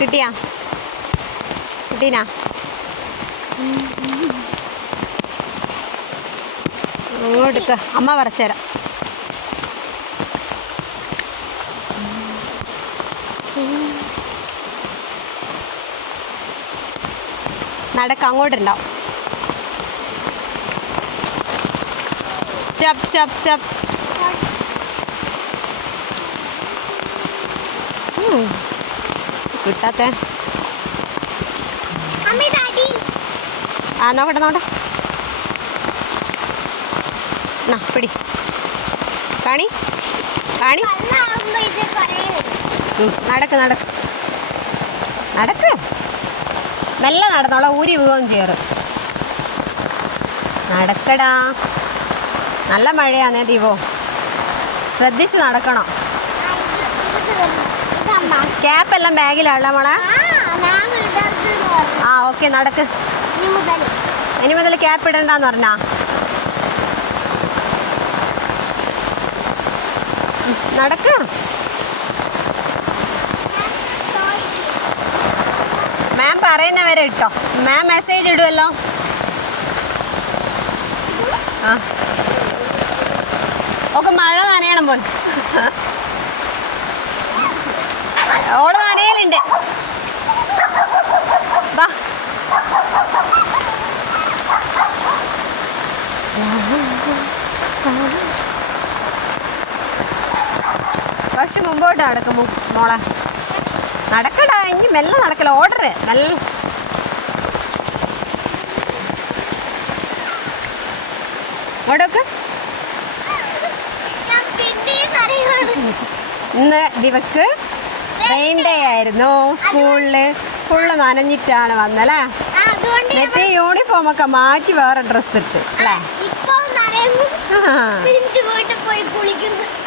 കിട്ടിയാ കിട്ടീനാ? അങ്ങോട്ട് അമ്മ പറിച്ചു തരാം. നടക്ക്, അങ്ങോട്ടുണ്ടാവും. Step step step. കിട്ടാത്ത ആ നോക്കട്ടെ നോട്ടെ. പിടി, കാണി കാണി. നടക്ക് നടക്ക് നടക്ക്. മെല്ലെ നടന്നോളാം, ഊരി വീഴുകയും ചെയ്യാറ്. നടക്കടാ, നല്ല മഴയാന്നേ ദീപോ, ശ്രദ്ധിച്ച് നടക്കണം. ക്യാപ്പെല്ലാം ബാഗിലാണല്ലോ മോളെ. ആ ഓക്കെ, നടക്ക്. ഇനി മുതൽ ക്യാപ്പ് ഇടണ്ടെന്ന് പറഞ്ഞാ? നടക്ക്. മാം പറയുന്നവരെ ഇട്ടോ, മാം മെസ്സേജ് ഇടുമല്ലോ. ആ ഓക്കെ, മഴ നനയണം പോലും. ഓള് നനയലുണ്ട്. വാ. കുറച്ച് മുമ്പോട്ട് നടക്കും മോളെ. നടക്കടാ, ഇനി മെല്ലെ നടക്കല. ഓർഡർ മെല്ലെ. ഓടൊക്കെ. ഇന്ന് ദിവക്ക് റെയിൻ ഡേ ആയിരുന്നു. സ്കൂളില് ഫുള്ള് നനഞ്ഞിട്ടാണ് വന്നല്ലേ. എന്നിട്ട് യൂണിഫോമൊക്കെ മാറ്റി വേറെ ഡ്രസ്സ് ഇട്ട് അല്ലേ?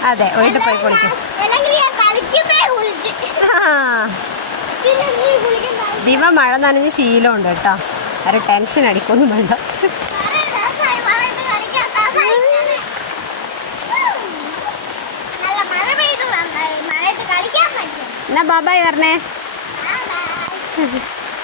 അതെ, വീട്ടിൽ പോയി കുളിക്കും. ദിവ മഴ നനഞ്ഞ് ശീലമുണ്ട് കേട്ടോ, ഒരു ടെൻഷൻ അടിക്കൊന്നും വേണ്ട. എന്നാ ബാബായ് പറഞ്ഞേ.